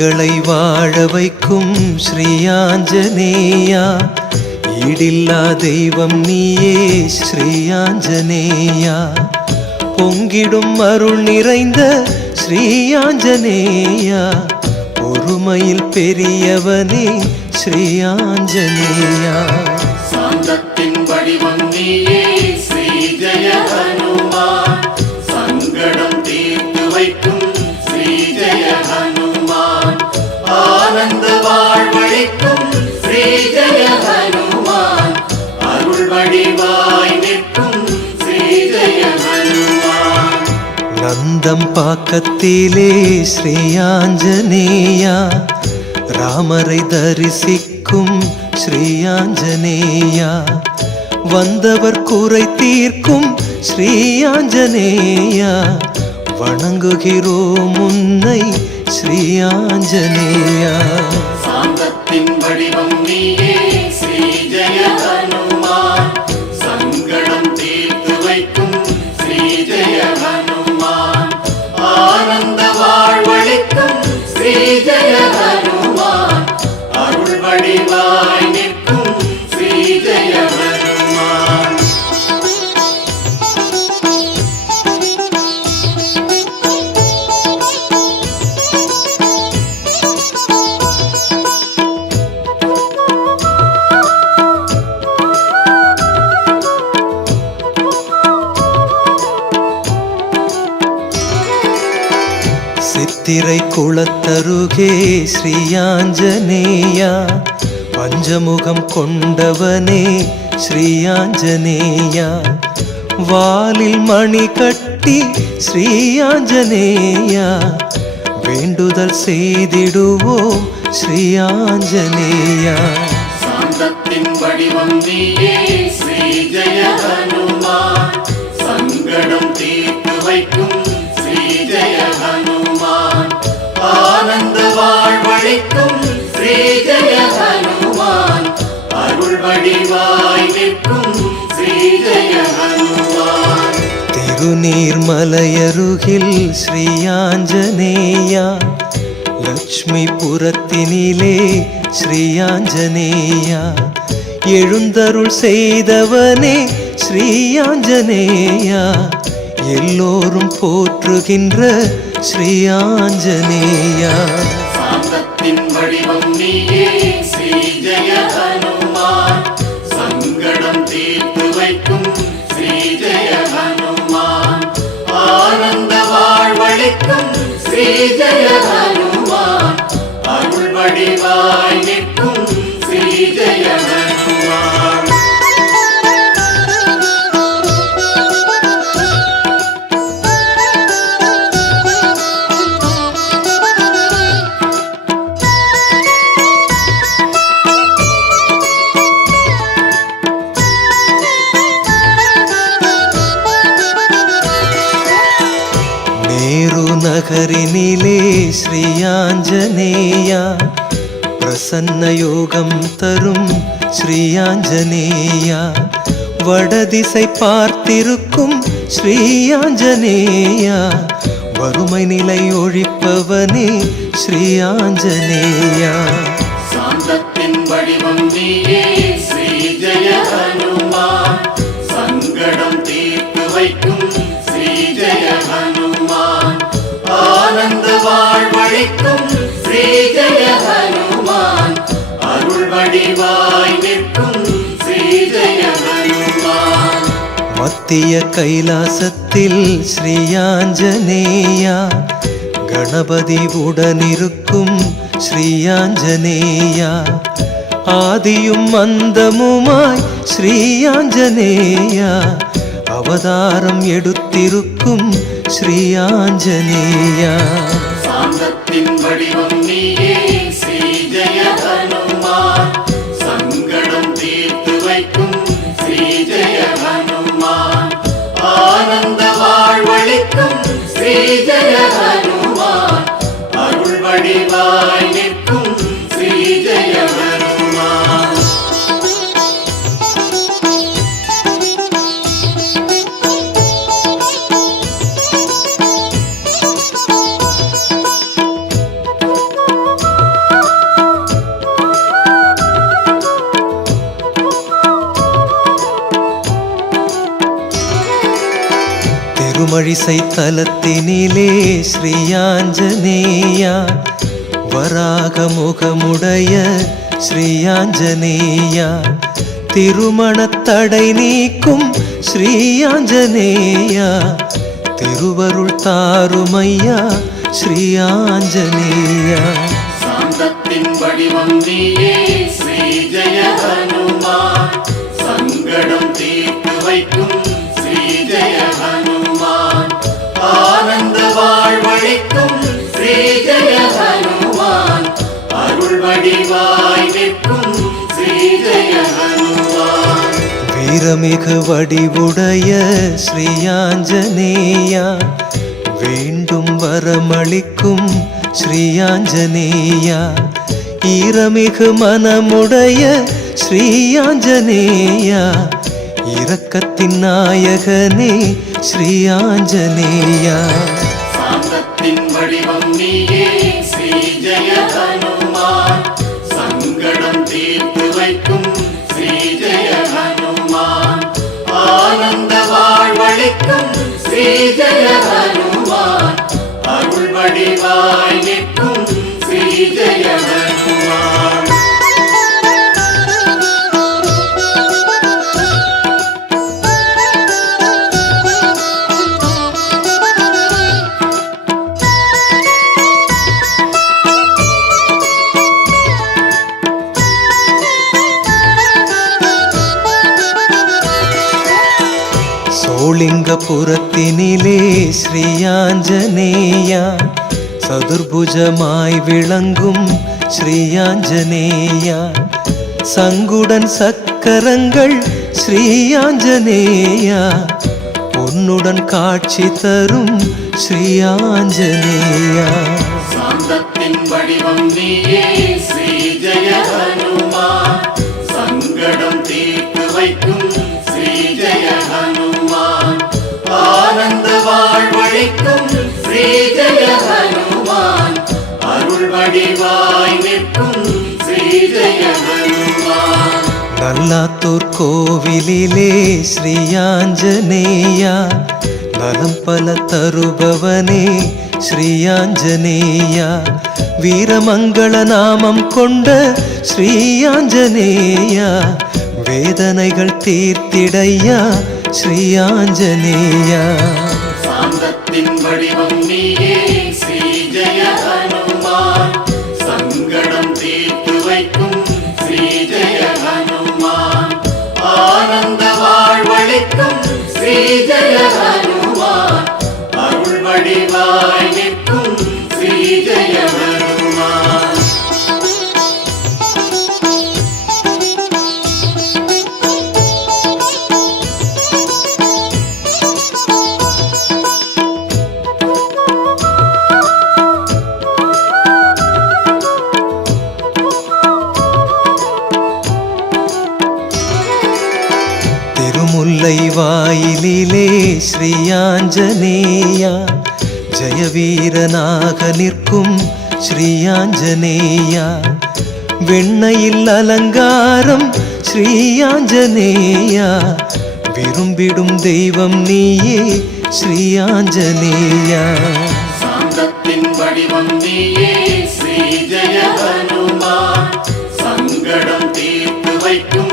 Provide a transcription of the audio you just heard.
எங்களை வாழ வைக்கும் ஸ்ரீயாஞ்சனேயா ஈடில்லா தெய்வம் நீயே ஸ்ரீயாஞ்சனேயா பொங்கிடும் அருள் நிறைந்த ஸ்ரீயாஞ்சனேயா ஒருமையில் பெரியவனே ஸ்ரீயாஞ்சனேயா சாந்தத்தின் வடிவம் நீயே ஸ்ரீ ஜெய ஹனுமான் சங்கடம் தீர்த்து வைக்கும் நந்தம் பாக்கத்திலே ஸ்ரீயாஞ்சனேயா ராமரை தரிசிக்கும் ஸ்ரீயாஞ்சனேயா வந்தவர் குறை தீர்க்கும் ஸ்ரீயாஞ்சனேயா வணங்குகிறோம் உன்னை ஸ்ரீயாஞ்சனேயா சாந்தத்தின் வடிவம் நீ சித்திரை குளத்தருகே ஸ்ரீயாஞ்சனேயா பஞ்சமுகம் கொண்டவனே ஸ்ரீயாஞ்சனேயா வாலில் மணி கட்டி ஸ்ரீயாஞ்சனேயா வேண்டுதல் செய்திடுவோம் ஸ்ரீயாஞ்சனேயா சாந்தத்தின் வடிவம் நீயே ஸ்ரீ ஜெய ஹனுமான் சங்கடம் தீர்த்து வைக்கும் வாழ்வழிக்கும் ஸ்ரீ ஜெய ஹனுமான். அருள் வடிவாய் நிற்கும் ஸ்ரீ ஜெய ஹனுமான். திருநீர்மலையருகில் ஸ்ரீயாஞ்சனேயா லக்ஷ்மிபுரத்தினிலே ஸ்ரீயாஞ்சனேயா எழுந்தருள் செய்தவனே ஸ்ரீயாஞ்சனேயா எல்லோரும் போற்றுகின்ற ஸ்ரீயாஞ்சனேயா சாந்தத்தின் வடிவம் நீயே. ஸ்ரீ ஜெய ஹனுமான். சங்கடம் தீர்த்து வைக்கும் ஸ்ரீ ஜெய ஹனுமான். ஆனந்த வாழ்வழிக்கும் ஸ்ரீ ஜெய ஹனுமான். அருள் வடிவாய் நிற்கும் நகரினிலே ஸ்ரீயாஞ்சனேயா பிரசன்ன யோகம் தரும் ஸ்ரீயாஞ்சனேயா வடதிசை பார்த்திருக்கும் ஸ்ரீயாஞ்சனேயா வறுமை நிலை ஒழிப்பவனே ஸ்ரீயாஞ்சனேயா சாந்தத்தின் வடிவம் நீயே ஸ்ரீ ஜெயஹன் நிற்கும். ஸ்ரீ ஜெய ஹனுமான். அருள் வடிவாய் நிற்கும். ஸ்ரீ ஜெய ஹனுமான். மத்திய கைலாசத்தில் ஸ்ரீயாஞ்சனேயா கணபதி உடனிருக்கும் ஸ்ரீயாஞ்சனேயா ஆதியும் அந்தமுமாய் ஸ்ரீயாஞ்சனேயா அவதாரம் எடுத்திருக்கும் ஸ்ரீயாஞ்சனேயா சாந்தத்தின் வடிவம் நீயே ஸ்ரீ ஜெய ஹனுமான். சங்கடம் தீர்த்து வைக்கும் ஸ்ரீ ஜெய ஹனுமான். ஆனந்த வாழ்வழிக்கும் ஸ்ரீ ஜெய ஹனுமான் வழிசை தலத்தினிலே ஸ்ரீயாஞ்சனேயா வராக முகமுடைய ஸ்ரீயாஞ்சனேயா திருமணத்தடை நீக்கும் ஸ்ரீயாஞ்சனேயா திருவருள் தாருமையா ஸ்ரீயாஞ்சனேயா சாந்தத்தின் வடிவம் நீயே ஸ்ரீ ஜெய ஹனுமான் சங்கடம் தீர்த்து வைக்கும் ஸ்ரீ ஜெய வீரமிகு வடிவுடைய ஸ்ரீயாஞ்சனேயா வேண்டும் வரமளிக்கும் ஸ்ரீயாஞ்சனேயா ஈரமிகு மனமுடைய ஸ்ரீயாஞ்சனேயா இரக்கத்தின் நாயகனே ஸ்ரீயாஞ்சனேயா வடிவம் நீயே ஸ்ரீ ஜெய வாழ்வழிக்கும் ஸ்ரீ ஜெய அருள் வடிவாய் நிற்கும் ஸ்ரீ ஜெய ஹனுமான் சோளிங்கபுரத்தினிலே ஸ்ரீயாஞ்சனேயா சதுர்புஜமாய் விளங்கும் ஸ்ரீயாஞ்சனேயா சங்குடன் சக்கரங்கள் ஸ்ரீயாஞ்சனேயா உன்னுடன் காட்சி தரும் ஸ்ரீயாஞ்சனேயா சாந்தத்தின் வடிவம் நீயே ஸ்ரீ ஜெய ஹனுமான் சங்கடம் நல்லாத்தூர் கோவிலிலே ஸ்ரீயாஞ்சனேயா நலம் பல தருபவனே ஸ்ரீயாஞ்சனேயா வீரமங்கள நாமம் கொண்ட ஸ்ரீயாஞ்சனேயா வேதனைகள் தீர்த்திடையா ஸ்ரீயாஞ்சனேயா சாந்தத்தின் வடிவம் நீயே. முல்லை வாயிலே ஸ்ரீயாஞ்சனேயா ஜெயவீரனாக நிற்கும் ஸ்ரீயாஞ்சனேயா வெண்ணையில் அலங்காரம் ஸ்ரீயாஞ்சனேயா விரும்பிடும் தெய்வம் நீயே ஸ்ரீயாஞ்சனேயா வடிவம் நீயே ஸ்ரீ ஜெய சங்கடம் தீர்த்து வைக்கும்